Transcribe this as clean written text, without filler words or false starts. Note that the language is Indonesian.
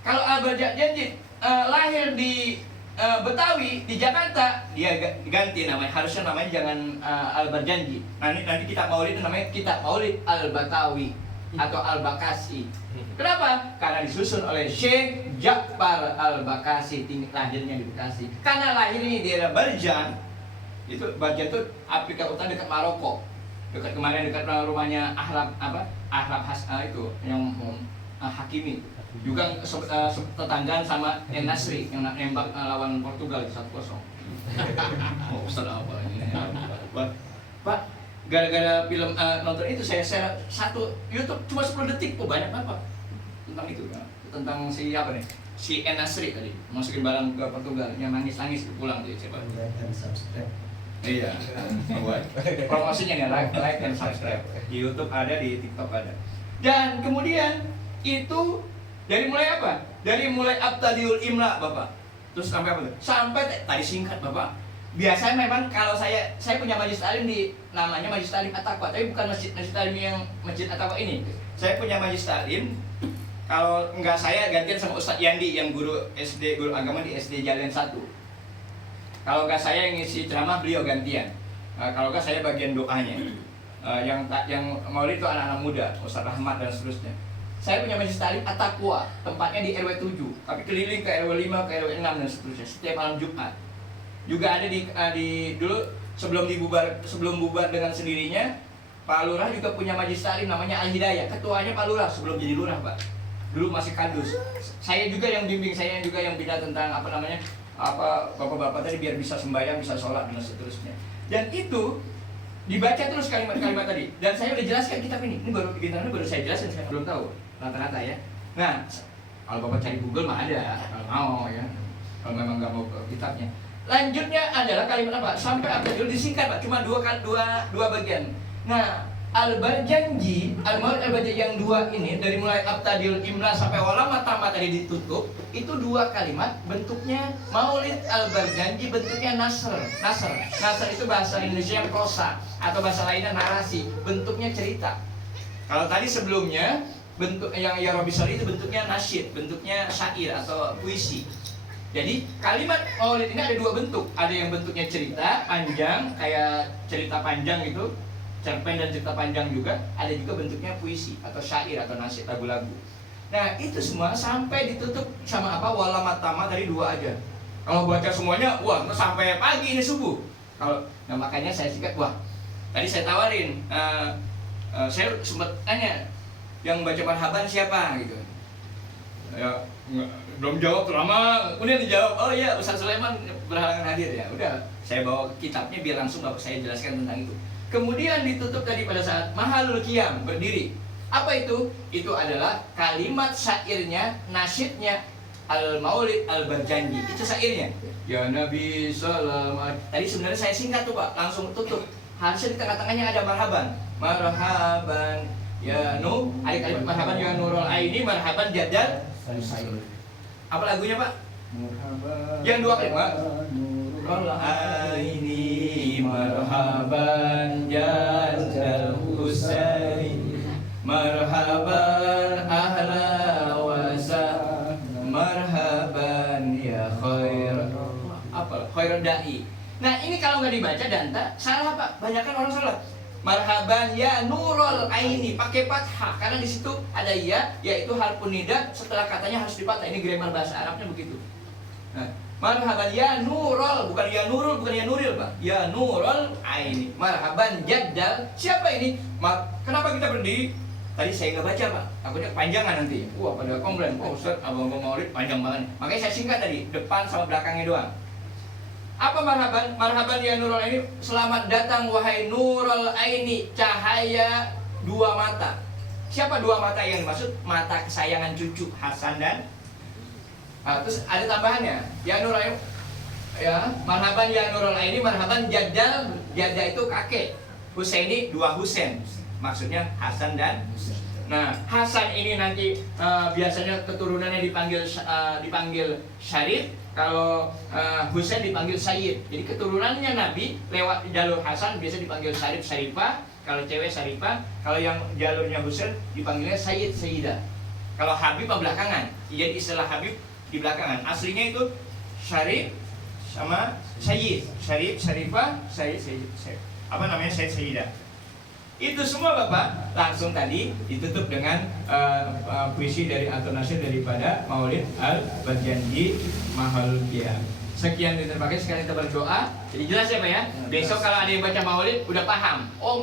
Kalau Al-Barjanji lahir di Betawi, di Jakarta, dia ganti namanya. Harusnya namanya jangan Al-Barjanji. Nanti kitab Maulid itu namanya kitab Maulid Al-Batawi atau Al-Bakasi. Kenapa? Karena disusun oleh Syekh Ja'far Al-Bakasi, lahirnya di Bekasi. Karena lahirnya di daerah Barjan, itu Barjan itu Afrika Utara dekat Maroko. Dekat kemarin dekat rumahnya Ahrab itu yang Hakimi. Juga tetanggaan sama El Nasri yang nembak lawan Portugal 1-0. Oh, Ustaz apa ini? Pak, gara-gara film nonton itu saya share satu YouTube cuma 10 detik kok banyak apa tentang itu ya. Tentang si apa nih? Si El Nasri tadi masukin barang ke Portugal yang nangis-nangis pulang tuh coba. Iya, buat promosinya nih like dan subscribe. Di YouTube ada, di TikTok ada. Dan kemudian itu dari mulai apa? Dari mulai Abtadiul Imla, Bapak. Terus sampai apa? Sampai tadi singkat, Bapak. Biasanya memang kalau saya punya Majlis Taklim di namanya Majlis Taklim At-Taqwa, tapi bukan Majlis Taklim yang Masjid At-Taqwa ini. Saya punya Majlis Taklim. Kalau enggak saya gantian sama Ustadz Yandi yang guru agama di SD Jalan 1. Kalau enggak saya yang ngisi ceramah, beliau gantian. Kalau enggak saya bagian doanya. Yang Maulid itu anak-anak muda, Ustadz Rahmat dan seterusnya. Saya punya Majlis Taklim At-Taqwa, tempatnya di RW 7, tapi keliling ke RW 5, ke RW 6 dan seterusnya setiap malam Jumat. Juga ada di dulu sebelum bubar dengan sendirinya, Pak Lurah juga punya Majlis Taklim namanya Al-Hidayah. Ketuanya Pak Lurah sebelum jadi lurah, Pak. Dulu masih kadus. Saya juga yang bimbing, saya juga yang bina tentang bapak-bapak tadi biar bisa sembahyang, bisa sholat dan seterusnya. Dan itu dibaca terus kalimat-kalimat tadi. Dan saya udah jelaskan kitab ini. Ini baru saya jelaskan, saya belum tahu rata-rata ya. Nah, kalau Bapak cari Google mah ada, kalau mau ya. Kalau memang nggak mau ke kitabnya. Lanjutnya adalah kalimat apa? Sampai Abtadiul disingkat, Pak. Cuma dua bagian. Nah, Al-Barjanji, Al-Maulid Al-Barjanji yang dua ini dari mulai Abtadiul Imla sampai Walama Tama tadi ditutup, itu dua kalimat bentuknya Maulid Al-Barjanji bentuknya nasr. Nasr itu bahasa Indonesia yang prosa atau bahasa lainnya narasi, bentuknya cerita. Kalau tadi sebelumnya bentuk yang ya Robi Soli itu bentuknya nasyid, bentuknya syair atau puisi. Jadi kalimat Maulid ini ada dua bentuk, ada yang bentuknya cerita panjang kayak cerita panjang itu, cerpen dan cerita panjang juga, ada juga bentuknya puisi atau syair atau nasyid lagu-lagu. Nah itu semua sampai ditutup sama apa? Walamatama dari dua aja. Kalau baca semuanya, wah sampai pagi ini subuh. Nah makanya saya singkat, wah tadi saya tawarin, saya sempat tanya yang baca marhaban siapa gitu. Ya belum jawab lama, kemudian dijawab, oh iya Ustaz Sulaiman berhalangan hadir ya. Udah saya bawa kitabnya biar langsung Bapak saya jelaskan tentang itu. Kemudian ditutup tadi pada saat Mahalul Qiyam berdiri. Apa itu? Itu adalah kalimat syairnya, nasyidnya Al-Maulid Al-Barjanji. Itu syairnya. Ya Nabi Salam. Tadi sebenarnya saya singkat tuh Pak, langsung tutup. Harusnya di tengah-tengahnya ada marhaban. Marhaban ya Nu, ada kalimat marhaban ya Nurul Aini, marhaban jadal. Apa lagunya Pak? Marhaban. Yang dua kalimat. Nurul Aini, marhaban jadal Husain, marhaban ahla wasa, marhaban ya khair. Apa? Khair da'i. Nah ini kalau nggak dibaca danta salah Pak, banyakan orang salah. Marhaban ya Nurul Aini pakai fathah karena di situ ada ya, yaitu harfun nida, setelah katanya harus dipatah. Ini grammar bahasa Arabnya begitu. Nah, marhaban ya Nurul, bukan ya Nurul, bukan ya Nuril Pak. Ya Nurul Aini. Marhaban jaddal. Siapa ini? Kenapa kita berdiri? Tadi saya nggak baca Pak, takutnya kepanjangan nanti. Wah pada komplain, oh Ustaz abang-abang Maulid panjang banget. Makanya saya singkat tadi, depan sama belakangnya doang. Apa marhaban? Marhaban ya Nurul Aini, selamat datang wahai Nurul Aini, cahaya dua mata. Siapa dua mata yang dimaksud? Mata kesayangan cucu Hasan dan terus ada tambahannya. Ya Nurul Aini, ya marhaban ya Nurul Aini, marhaban jaddal, jadda itu kakek. Husaini dua Husain. Maksudnya Hasan dan Husain. Nah, Hasan ini nanti biasanya keturunannya dipanggil Syarif. Kalau Husain dipanggil Sayyid. Jadi keturunannya Nabi lewat jalur Hasan biasa dipanggil Syarif, Syarifah. Kalau cewek Syarifah. Kalau yang jalurnya Husain dipanggilnya Sayyid, Sayyidah. Kalau Habib belakangan. jadi istilah Habib di belakangan. Aslinya itu Syarif sama Sayyid, Syarif, Syarifah, Sayyid. Apa namanya, Sayyid, Sayyidah. Itu semua Bapak langsung tadi ditutup dengan puisi dari atau nasyid daripada Maulid Al-Barjanji Mahaludiyah. Sekian terima kasih, sekarang kita berdoa. Jadi jelas ya Pak ya. Besok kalau ada yang baca Maulid udah paham. Oh